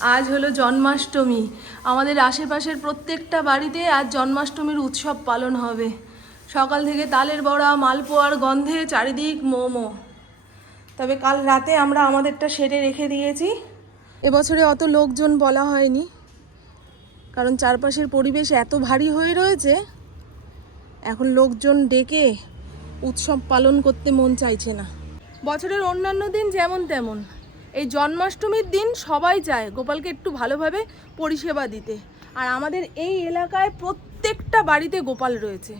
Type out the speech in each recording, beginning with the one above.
আজ হলো জন্মাষ্টমী। আমাদের আশেপাশের প্রত্যেকটা বাড়িতে আজ জন্মাষ্টমীর উৎসব পালন হবে। সকাল থেকে তালের বড়া, মালপোয়ার গন্ধে চারিদিক মোমো। তবে কাল রাতে আমরা আমাদেরটা সেরে রেখে দিয়েছি। এবছরে অত লোকজন বলা হয়নি। কারণ চারপাশের পরিবেশ এত ভারী হয়ে রয়েছে, এখন লোকজন ডেকে উৎসব পালন করতে মন চাইছে না। বছরের অন্যান্য দিন যেমন তেমন। এই জন্মাষ্টমীর দিন সবাই চায় গোপালকে একটু ভালোভাবে পরিষেবা দিতে। আর আমাদের এই এলাকায় প্রত্যেকটা বাড়িতে গোপাল রয়েছে।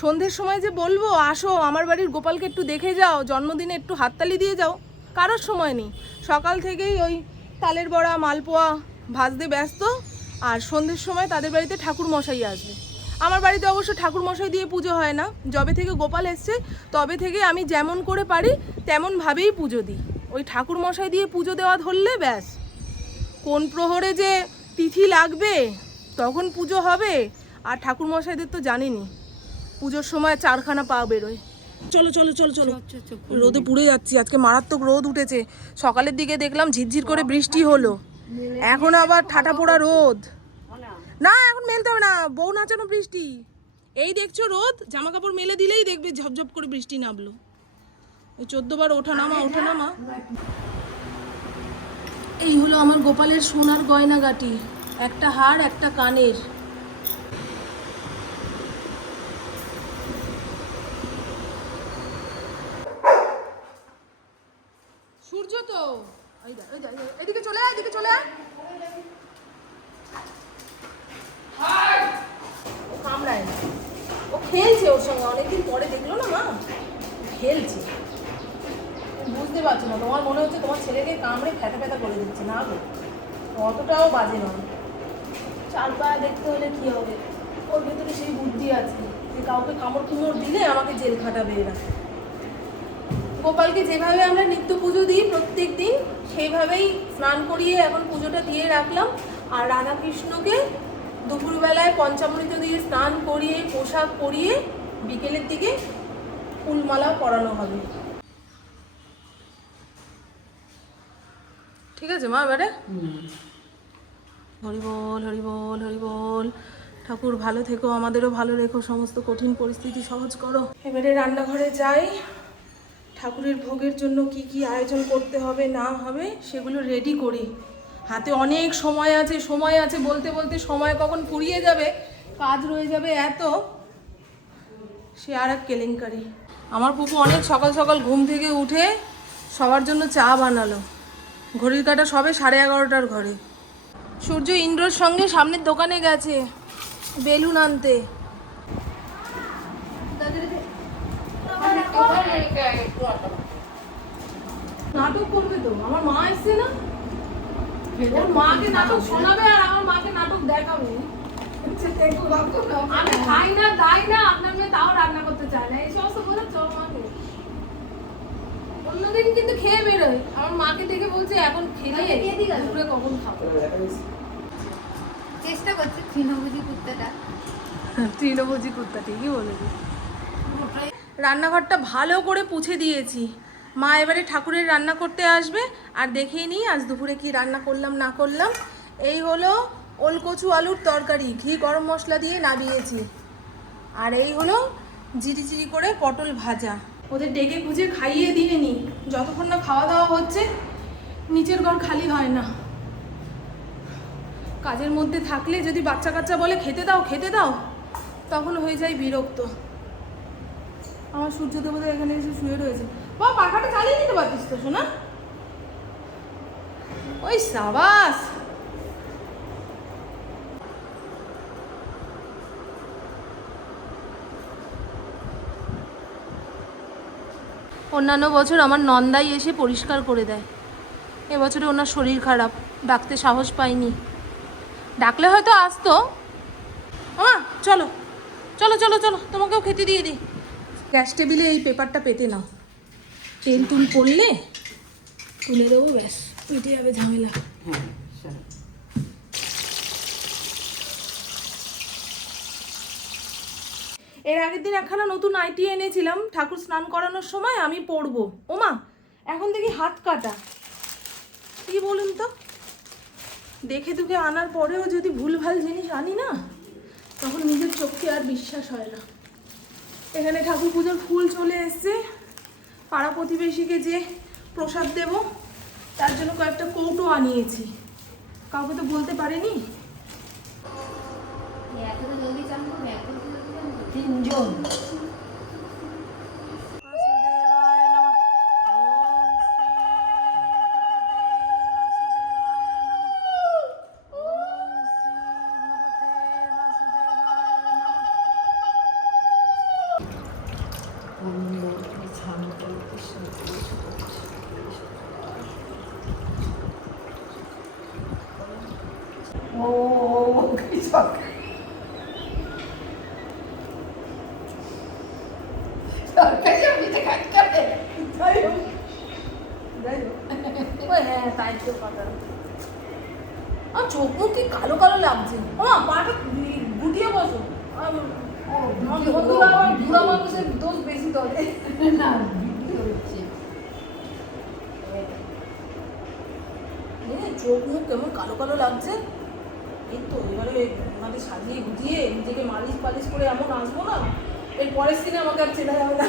সন্ধ্যের সময় যে বলব, আসো আমার বাড়ির গোপালকে একটু দেখে যাও, জন্মদিনে একটু হাততালি দিয়ে যাও, কারোর সময় নেই। সকাল থেকেই ওই তালের বড়া, মালপোয়া ভাজতে ব্যস্ত, আর সন্ধ্যের সময় তাদের বাড়িতে ঠাকুর মশাই আসবে। আমার বাড়িতে অবশ্য ঠাকুর মশাই দিয়ে পুজো হয় না। যবে থেকে গোপাল এসছে, তবে থেকে আমি যেমন করে পারি, তেমনভাবেই পুজো দিই। ওই ঠাকুর মশাই দিয়ে পুজো দেওয়া ধরলে ব্যাস। কোন প্রহরে যে তিথি লাগবে তখন পুজো হবে আর ঠাকুর মশাইদের তো জানিনি। পুজোর সময় চারখানা পা বেরোয়। চলো চলো চলো চলো। রোদে পুড়ে যাচ্ছি আজকে মারাত্মক রোদ উঠেছে। সকালের দিকে দেখলাম ঝিরঝির করে বৃষ্টি হলো। এখন আবার ঠাটা পোড়া রোদ। না এখন মেলতে হবে না বউ নাচানো বৃষ্টি। এই দেখছ রোদ জামা কাপড় মেলে দিলেই দেখবে ঝপঝপ করে বৃষ্টি নামলো। ওই চোদ্দ বার ওঠা নামা ওঠা এই হলো আমার গোপালের সোনার গয়নাগাটি। একটা হার একটা কানের। সূর্য তো। এই এই এই এদিকে চলে আয় এদিকে চলে আয়। ও কামড়ায়। ও খেলছে ওর সঙ্গে অনেকদিন পরে দেখল না মা। খেলছে। বুঝতে পারছ না। তোমার মনে হচ্ছে তোমার ছেলেকে কামড়ে ফেটা ফেটা করে দিচ্ছে না গো? অতটাও বাজে নয়। চার পায়া দেখতে হলে কি হবে? ওর ভেতরে সেই বুদ্ধি আছে। যে কাউকে কামড় কুমড় দিলে আমাকে জেল খাটাবে এরা। গোপালকে যেভাবে আমরা নিত্য পুজো দিই প্রত্যেক দিন সেইভাবেই স্নান করিয়ে এখন পুজোটা দিয়ে রাখলাম। আর রাধাকৃষ্ণকে দুপুরবেলায় পঞ্চামৃত দিয়ে স্নান করিয়ে পোশাক পরিয়ে বিকেলের দিকে ফুলমালা পরানো হবে। ঠিক আছে মা এবারে? হরি বল হরি বল হরি বল ঠাকুর ভালো থেকো আমাদেরও ভালো রেখো সমস্ত কঠিন পরিস্থিতি সহজ করো। এবারে রান্নাঘরে যাই। ঠাকুরের ভোগের জন্য কি কি আয়োজন করতে হবে না হবে সেগুলো রেডি করি। হাতে অনেক সময় আছে সময় আছে বলতে বলতে সময় কখন ফুরিয়ে যাবে কাজ রয়ে যাবে এত। সে আর এক কেলেঙ্কারি। আমার পুপু অনেক সকাল সকাল ঘুম থেকে উঠে সবার জন্য চা বানালো। ঘড়ির কাটা সবে সাড়ে এগারোটার ঘরে সূর্য ইন্দ্রর সঙ্গে সামনের দোকানে গেছে, বেলুন আনতে। নাটক করবে তো, আমার মা এসছে না? ওর মাকে নাটক শোনাবে আর আমার মাকে নাটক দেখাবে। আমি খাই না দাই না, আপনার মেয়ে তাও রান্না করতে চায় না। এই সমস্ত বোঝা চল মাকে অন্যদিন কিন্তু খেয়ে বেরোয়। আমার মাকে দেখে বলছে এখন খেলে দুপুরে কখন খাব? চেষ্টা করছি তৃণভোজী কুত্তাটা তৃণভোজী কুত্তা ঠিকই বলেছি। রান্নাঘরটা ভালো করে পুছে দিয়েছি। মা এবারে ঠাকুরের রান্না করতে আসবে আর দেখিয়ে নিই আজ দুপুরে কি রান্না করলাম না করলাম। এই হলো ওলকচু আলুর তরকারি ঘি গরম মশলা দিয়ে নাবিয়েছি। আর এই হলো জিরি জিরি করে পটল ভাজা। ওদের ডেকে খুঁজে খাইয়ে দিয়ে নি। যতক্ষণ না খাওয়া দাওয়া হচ্ছে, নিচের ঘর খালি হয় না। কাজের মধ্যে থাকলে যদি বাচ্চা কাচ্চা বলে, খেতে দাও খেতে দাও, তখন হয়ে যায় বিরক্ত। আমার সূর্য দেবতা এখানে এসে শুয়ে রয়েছে। বা পাখাটা চালিয়ে নিতে পারতিস তো শোনা ওই সাবাস! অন্যান্য বছর আমার নন্দাই এসে পরিষ্কার করে দেয়। এবছরে ওনার শরীর খারাপ, ডাকতে সাহস পাইনি। ডাকলে হয়তো আসতো। আমা চলো চলো চলো চলো, তোমাকেও খেতে দিয়ে দিই। গ্যাস টেবিলে এই পেপারটা পেতে নাও। তেল তুল পড়লে তুলে দেবো, ব্যাস মিটে যাবে ঝামেলা। এর আগের দিন একখানা নতুন আইটি এনেছিলাম, ঠাকুর স্নান করানোর সময় আমি পরবো ওমা, এখন দেখি হাত কাটা। কি বলুন তো? দেখে দুকে আনার পরেও যদি ভুলভাল জিনিস আনি না, তখন নিজের চোখকে আর বিশ্বাস হয় না। এখানে ঠাকুর পুজোর ফুল চলে এসছে। পাড়া প্রতিবেশীকে যে প্রসাদ দেব, তার জন্য কয়েকটা কৌটো আনিয়েছি। কাউকে তো বলতে পারেনি? এত জলদি চান করবে তিনজন আর চোখ মুখ কি কালো কালো লাগছে ও পাটা গুটিয়ে বসো বুড়া মানুষের দোষ বেশি না চোখ মুখ কেমন কালো কালো লাগছে এই তো এবারে সাজিয়ে গুটিয়ে নিজেকে মালিশ পালিশ করে এমন আসব না এর পরের দিনে আমাকে আর চেনা যাবে না।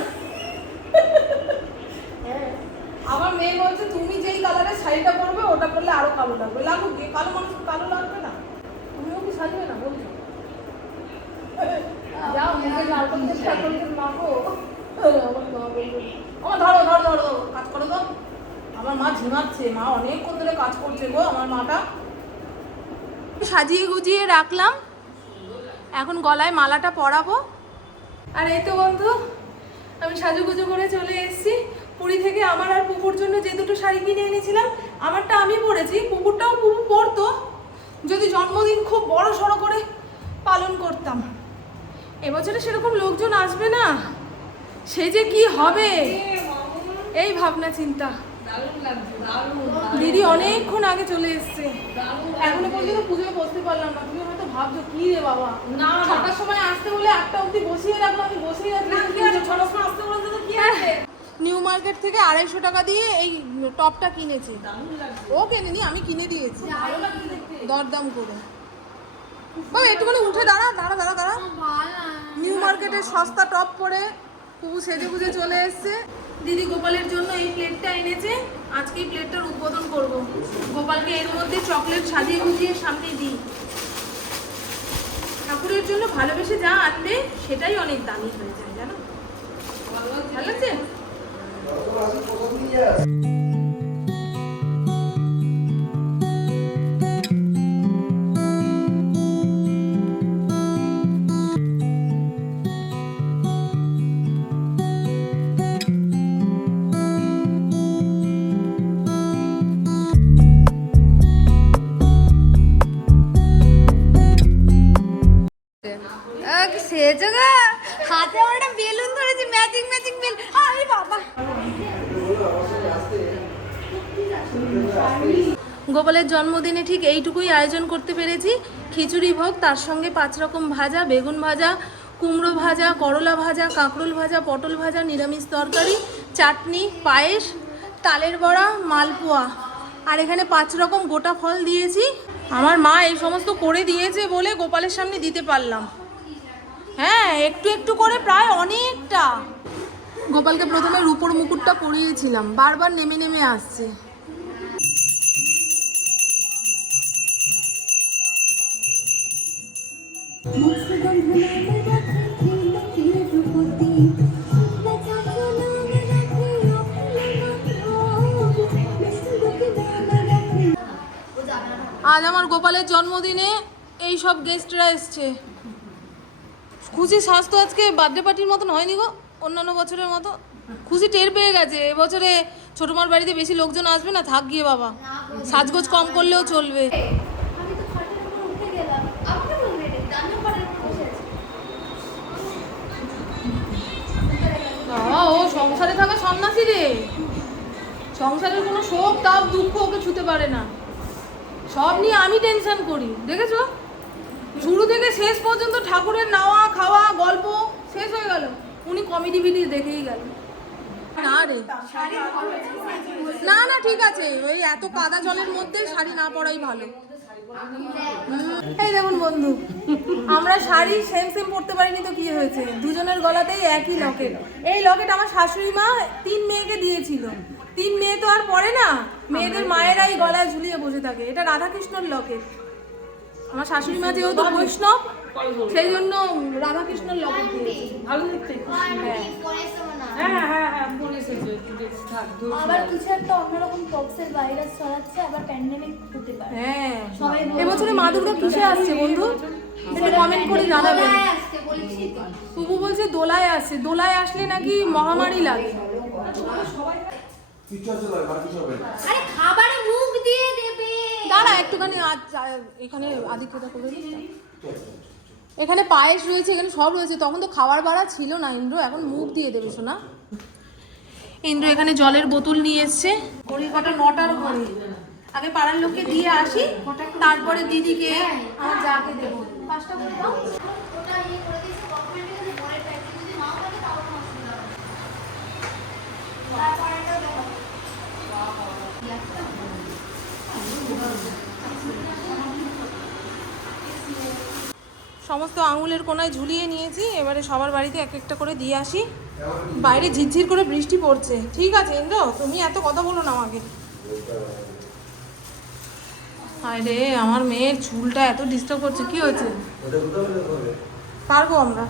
হ্যাঁ। আমার মেয়ে বলছে, তুমি যেই কালারের শাড়িটা পরবে, ওটা পরলে আরও কালো লাগবে। লাগুক কালো মানুষ কালো লাগবে না। তুমিও কি সাজবে না বলছো? ধরো ধরো ধরো কাজ আমার মা ঝিমাচ্ছে, মা অনেকক্ষণ ধরে কাজ করছে গো, আমার মাটা। সাজিয়ে গুজিয়ে রাখলাম। এখন গলায় মালাটা পরাবো। আর এই তো বন্ধু আমি সাজুগুজু করে চলে এসেছি। পুরী থেকে আমার আর পুকুর জন্য যে দুটো শাড়ি কিনে এনেছিলাম আমারটা আমি পরেছি। পুকুরটাও পুকু পরতো। যদি জন্মদিন খুব বড় সড়ো করে পালন করতাম। এবছরে সেরকম লোকজন আসবে না। সে যে কি হবে? এই ভাবনা চিন্তা। দিদি অনেকক্ষণ আগে চলে এসছে। এখনও পর্যন্ত পুজোয় বসতে পারলাম না। তুমি হয়তো ভাবছ কি রে বাবা? না ছটার সময় আসতে বলে আটটা অবধি বসিয়ে রাখলাম আমি বসিয়ে রাখলাম ছটার সময় আসতে বলে তো কি আছে? নিউ মার্কেট থেকে আড়াইশো টাকা দিয়ে এই টপটা কিনেছি। ও কেনেনি আমি কিনে দিয়েছি। দরদাম করে। বাবা একটুখানি উঠে দাঁড়া দাঁড়া দাঁড়া দাঁড়া। নিউ মার্কেটের সস্তা টপ পরে কুবু সেজে গুজে চলে এসছে। দিদি গোপালের জন্য এই প্লেটটা এনেছে আজকে এই প্লেটটার উদ্বোধন করব। গোপালকে এর মধ্যে চকলেট সাজিয়ে গুজিয়ে সামনে দিই। ঠাকুরের জন্য ভালোবেসে যা আনবে, সেটাই অনেক দামি হয়ে যায়, জানো? ভালো লাগছে? গোপালের জন্মদিনে ঠিক এইটুকুই আয়োজন করতে পেরেছি। খিচুড়ি ভোগ, তার সঙ্গে পাঁচ রকম ভাজা, বেগুন ভাজা, কুমড়ো ভাজা, করলা ভাজা, কাঁকরোল ভাজা, পটল ভাজা, নিরামিষ তরকারি, চাটনি, পায়েস, তালের বড়া, মালপোয়া। আর এখানে পাঁচ রকম গোটা ফল দিয়েছি। আমার মা এই সমস্ত করে দিয়েছে বলে গোপালের সামনে দিতে পারলাম। হ্যাঁ একটু একটু করে প্রায় অনেকটা। গোপালকে প্রথমে রূপোর মুকুটটা পরিয়েছিলাম। বারবার নেমে নেমে আসছে। আজ আমার গোপালের জন্মদিনে এই সব গেস্টরা এসছে। খুশি স্বাস্থ্য আজকে বার্থডে পার্টির মতন হয়নি গো, অন্যান্য বছরের মতো। খুশি টের পেয়ে গেছে, এবছরে ছোটমার বাড়িতে বেশি লোকজন আসবে না, থাক গিয়ে বাবা। সাজগোজ কম করলেও চলবে। সংসারে থাকা সন্ন্যাসী রে। সংসারের কোনো শোক তাপ দুঃখ ওকে ছুতে পারে না। সব নিয়ে আমি টেনশন করি দেখেছ? শুরু থেকে শেষ পর্যন্ত ঠাকুরের নাওয়া খাওয়া গল্প শেষ হয়ে গেল। উনি কমেডি ভিডি দেখেই গেল। না রে। না না ঠিক আছে। ওই এত কাদা জলের মধ্যে শাড়ি না পরাই ভালো। এই দেখুন বন্ধু আমরা শাড়ি সেম সেম পরতে পারিনি তো কি হয়েছে? দুজনের গলাতেই একই লকেট এই লকেট আমার শাশুড়ি মা তিন মেয়েকে দিয়েছিল। তিন মেয়ে তো আর পরে না মেয়েদের মায়েরাই গলায় ঝুলিয়ে বসে থাকে। এটা রাধাকৃষ্ণর লকেট আমার শাশুড়ি মা যেহেতু বৈষ্ণব সেই জন্য রাধাকৃষ্ণর লকেট দিয়েছি। ভালো দেখতে। হ্যাঁ। আবার কিছু একটা অন্যরকম পক্সের ভাইরাস ছড়াচ্ছে আবার প্যান্ডেমিক হতে পারে। হ্যাঁ। সবাই এবছরে মা দুর্গা কিসে আসছে বন্ধু। কমেন্ট করে জানাবেন। বলেছি দোলায় আসছে। দোলায় আসলে নাকি মহামারী লাগে। আরে খাবারে মুখ দিয়ে দেবে। দাঁড়া একটুখানি আজ- এখানে আদিত্যতা করে এখানে পায়েস রয়েছে এখানে সব রয়েছে। তখন তো খাবার বাড়া ছিল না ইন্দ্র। এখন মুখ দিয়ে দেবে শোনা ইন্দ্র এখানে জলের বোতল নিয়ে এসছে। ঘড়ি কটা নটার ঘড়ি। আগে পাড়ার লোককে দিয়ে আসি, তারপরে দিদিকে যাকে দেবো। পাঁচটা ওটা ইয়ে করে দিয়েছে গভর্নমেন্টের কাছে পরের প্যাকেজ যদি নাও থাকে তাও কোনো অসুবিধা হবে না। তারপরে এটা দেখো সমস্ত আঙুলের কোনায় ঝুলিয়ে নিয়েছি, এবারে সবার বাড়িতে এক একটা করে দিয়ে আসি। বাইরে ঝিরঝির করে বৃষ্টি পড়ছে। ঠিক আছে, ইন্দ্র, তুমি এত কথা বলো না আমাকে। হায় রে, আমার মেয়ের চুলটা এত ডিস্টার্ব করছে, কি হয়েছে? পারব আমরা।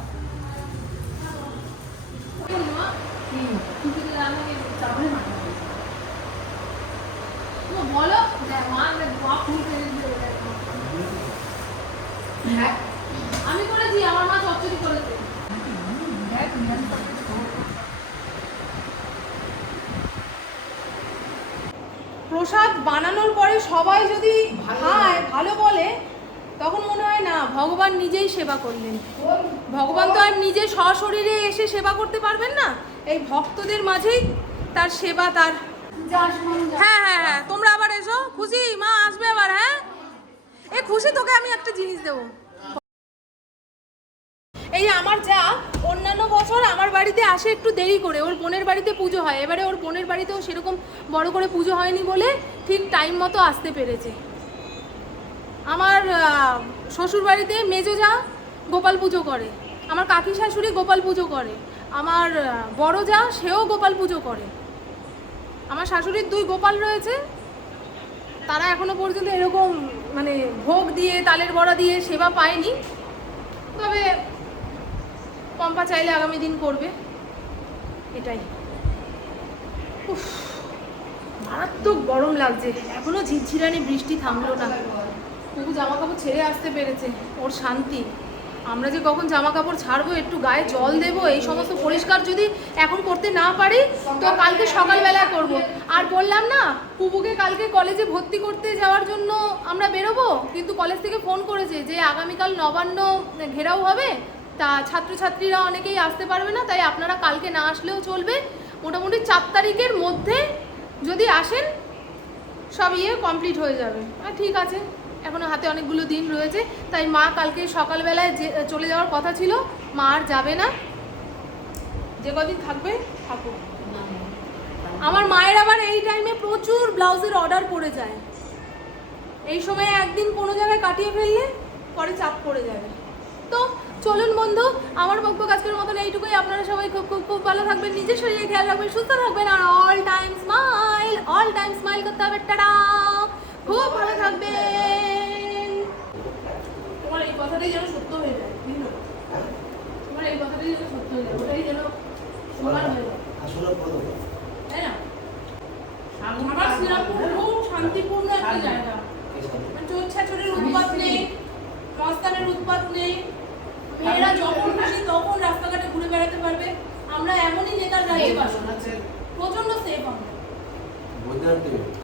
বলো আমি করেছি আমার মা চচ্চড়ি করেছে। প্রসাদ বানানোর পরে সবাই যদি খায় ভালো বলে তখন মনে হয় না ভগবান নিজেই সেবা করলেন। ভগবান তো আর নিজে সশরীরে এসে সেবা করতে পারবেন না। এই ভক্তদের মাঝেই তার সেবা তার হ্যাঁ হ্যাঁ হ্যাঁ তোমরা আবার এসো। খুশি? মা আসবে আবার হ্যাঁ? এ খুশি তোকে আমি একটা জিনিস দেবো এই আমার যা অন্যান্য বছর আমার বাড়িতে আসে একটু দেরি করে। ওর বোনের বাড়িতে পুজো হয়। এবারে ওর বোনের বাড়িতেও সেরকম বড় করে পুজো হয়নি বলে ঠিক টাইম মতো আসতে পেরেছে। আমার শ্বশুর বাড়িতে মেজো যা গোপাল পুজো করে। আমার কাকি শাশুড়ি গোপাল পুজো করে। আমার বড় যা সেও গোপাল পুজো করে। আমার শাশুড়ির দুই গোপাল রয়েছে। তারা এখনও পর্যন্ত এরকম মানে ভোগ দিয়ে, তালের বড়া দিয়ে সেবা পায়নি। তবে পম্পা চাইলে আগামী দিন করবে। এটাই। উফ, মারাত্মক গরম লাগছে। এখনও ঝিরঝিরানি বৃষ্টি থামলো না। তবু জামা কাপড় ছেড়ে আসতে পেরেছে। ওর শান্তি। আমরা যে কখন জামা কাপড় ছাড়বো একটু গায়ে জল দেবো এই সমস্ত পরিষ্কার যদি এখন করতে না পারি তো কালকে সকালবেলা করব। আর বললাম না পুবুকে কালকে কলেজে ভর্তি করতে যাওয়ার জন্য আমরা বেরোবো কিন্তু কলেজ থেকে ফোন করেছে যে আগামীকাল নবান্ন ঘেরাও হবে। তা ছাত্রছাত্রীরা অনেকেই আসতে পারবে না, তাই আপনারা কালকে না আসলেও চলবে। মোটামুটি চার তারিখের মধ্যে যদি আসেন, সব ইয়ে কমপ্লিট হয়ে যাবে। আর ঠিক আছে। এখনও হাতে অনেকগুলো দিন রয়েছে, তাই মা কালকে সকালবেলায় যে, চলে যাওয়ার কথা ছিল, মা আর যাবে না। যে কদিন থাকবে, থাকুক। আমার মায়ের আবার এই টাইমে প্রচুর ব্লাউজের অর্ডার পড়ে যায়। এই সময় একদিন কোনো জায়গায় কাটিয়ে ফেললে, পরে চাপ পড়ে যাবে। তো চলুন বন্ধু, আমার বক্তব্য কাজকের মতন এইটুকুই। আপনারা সবাই খুব খুব খুব ভালো থাকবেন, নিজের শরীরে খেয়াল রাখবেন, সুস্থ থাকবেন, আর all time smile all time smile করতে হবে। টাটা! খুব ভালো থাকবেন। তোমার এই কথাটাই যেন